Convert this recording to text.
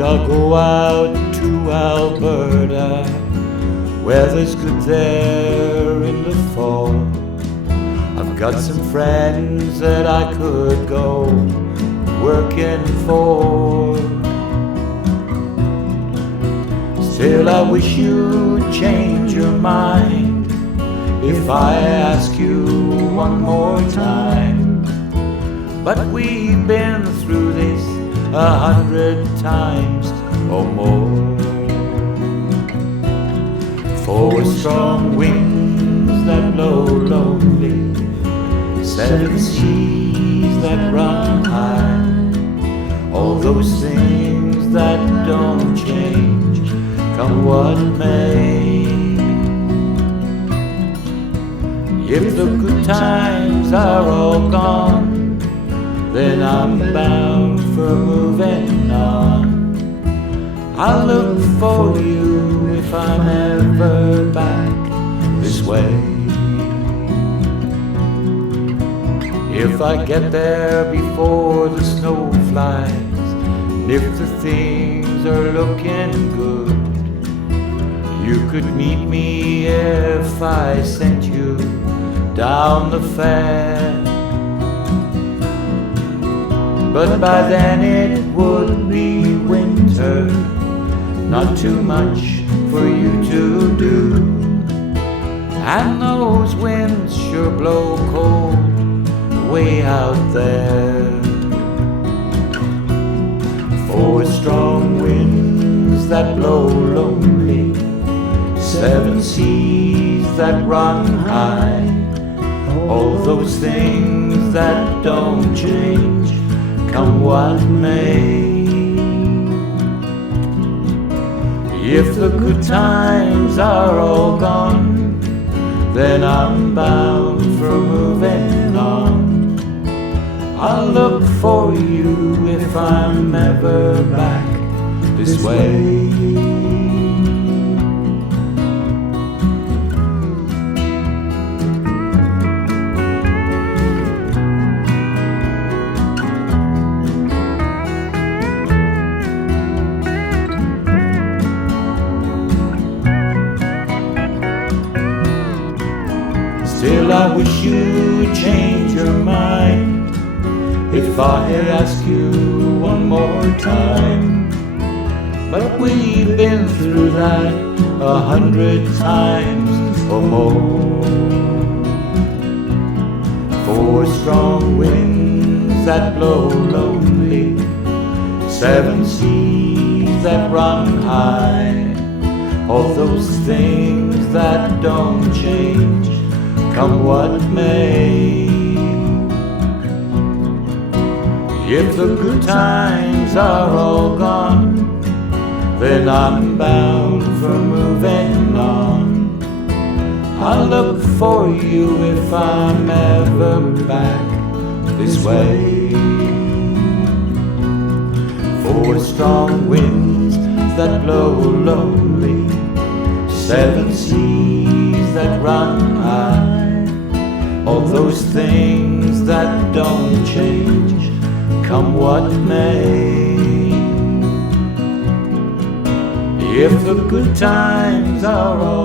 I'll go out to Alberta. Weather's good there in the fall. I've got some friends that I could go working for. Still I wish you'd change your mind if I ask you one more time. But we've been through this 100 times or more. 4 strong winds that blow lonely, 7 seas that run high, all those things that don't change, come what may. If the good times are all gone, then I'm bound for moving on. I'll look for you if I'm ever back this way. If I get there before the snow flies, and if the things are looking good, you could meet me if I sent you down the fair. But by then it would be winter, not too much for you to do, and those winds sure blow cold way out there. 4 strong winds that blow lonely, 7 seas that run high, all those things that don't change, come what may. If the good times are all gone, then I'm bound for moving on. I'll look for you if I'm ever back this way. Still I wish you'd change your mind if I ask you one more time. But we've been through that 100 times or more. 4 strong winds that blow lonely, 7 seas that run high, all those things that don't change, come what may. If the good times are all gone, then I'm bound for moving on. I'll look for you if I'm ever back this way. 4 strong winds that blow lonely, 7 seas that run high, all those things that don't change, come what may. If the good times are all